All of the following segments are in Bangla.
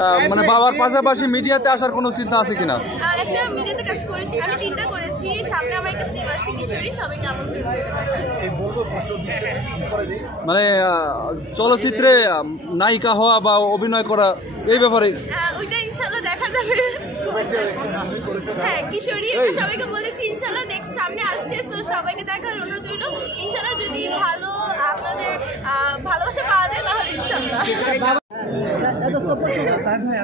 মানে বাবার পাশাপাশি মিডিয়াতে আসার কোনো চিন্তা আছে কিনা? একটা মিডিয়াতে কাজ করেছি, আমি 3টা করেছি। সামনে আমার একটা ফিল্ম আসছে কিশোরী, সবাইকে আমার মানে চলচ্চিত্রে নায়িকা হওয়া বা অভিনয় করা এই ব্যাপারে ওইটা ইনশাআল্লাহ দেখা যাবে। হ্যাঁ, কিশোরী সবাইকে বলেছি, ইনশাআল্লাহ নেক্সট সামনে আসছে, তো সবাইকে দেখার অনুরোধ রইল। ইনশাআল্লাহ যদি ভালো আপনাদের ভালোবাসা পাওয়া যায় তাহলে ইনশাআল্লাহ।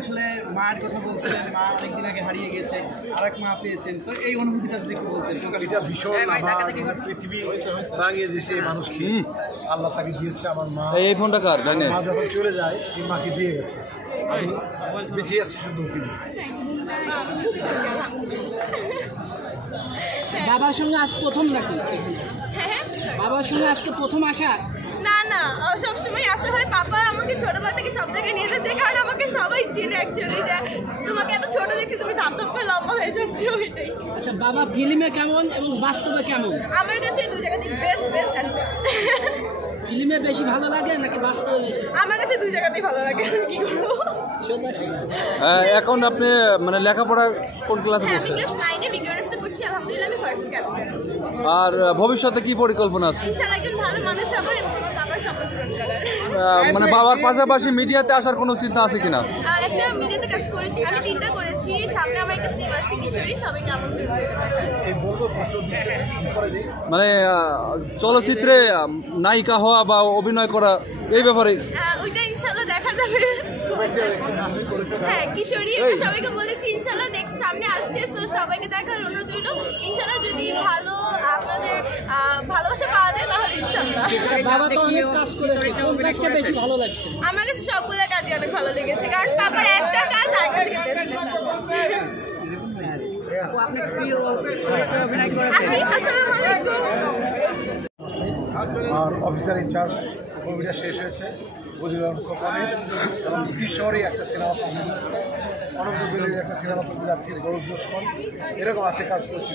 আসলে মায়ের কথা বলছিলেন, মা অনেকদিন আগে হারিয়ে গেছে, আরেক মা পেয়েছেন, তো এই অনুভূতিটা যদি একটু বলতেন। এটা ভীষণ পৃথিবী রাঙিয়ে দিয়েছে এই মানুষকে, আল্লাহ তাকে দিয়েছে। আমার মা, এই ফোনটা কার জানেন? মা যখন চলে যায় এই মাকে দিয়ে গেছে, বেঁচে যাচ্ছে শুধু তিনি। বাবার সঙ্গে আজ প্রথম নাকি? বাবার সঙ্গে আজকে প্রথম আসা? না না, সবসময় আসা হয়। পাপা আমাকে ছোটবেলা থেকে সব জায়গায় নিয়ে যাচ্ছে, কারণ আমাকে সবাই চিনে অ্যাকচুয়ালি, যে তোমাকে এত ছোট দেখছি, তুমি ধাপ করে লম্বা হয়ে যাচ্ছে, ওইটাই। আচ্ছা, বাবা ফিল্মে কেমন এবং বাস্তবে কেমন? আমার কাছে দুই জায়গাতেই বেস্ট বেস্ট অ্যান্ড বেস্ট। ফিল্মে বেশি ভালো লাগে নাকি বাস্তবে বেশি? আমার কাছে দুই জায়গাতেই ভালো লাগে, কি করবো। এখন আপনি মানে লেখাপড়া কোন ক্লাসে হ্যাঁ, আমি পড়ছেন? ক্লাস 9 এ বিজ্ঞানস্তে পড়ছি, আলহামদুলিল্লাহ আমি ফার্স্ট ক্যাপ্টেন। আর ভবিষ্যতে কি পরিকল্পনা আছে? ইনশাআল্লাহ একজন ভালো মানুষ হবার এবং আমার বাবার স্বপ্ন পূরণ করার। মানে বাবার পাশাপাশি মিডিয়াতে আসার কোনো চিন্তা আছে কিনা? একটা মিডিয়াতে কাজ করেছি, আমি 3টা করেছি। সামনে আমার একটা ফিল্ম আসছে কিশোরী, সবাইকে আমার মানে চলচ্চিত্রে নায়িকা হওয়া বা অভিনয় করা এই ব্যাপারে ওইটা ইনশাআল্লাহ দেখা যাবে। হ্যাঁ, কিশোরী সবাইকে বলেছি, ইনশাআল্লাহ নেক্সট সামনে আসছে, তো সবাইকে দেখার অনুরোধ রইল। ইনশাআল্লাহ যদি ভালো আপনাদের ভালোবাসা পাওয়া যায় তাহলে ইনশাআল্লাহ। বাবা তো অনেক কাজ করেছে, কোন কাজটা বেশি ভালো লাগছে? আমার কাছে সবগুলো কাজই অনেক ভালো লেগেছে, কারণ পাপার একটা কাজ আরেকটাকে বেস্ট। আসসালামু আলাইকুম। আর অফিসার ইনচার্জ কবিতা শেষ হয়েছে, খোকনের এবং কিশোরী একটা সিনেমা কমপ্লিট হচ্ছে, অনন্তগুলির একটা সিনেমা কমপ্লিট যাচ্ছি, রোজ দুঃখন এরকম আছে, কাজ করছি।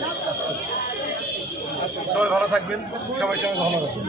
সবাই ভালো থাকবেন, সবাই ভালো আছেন।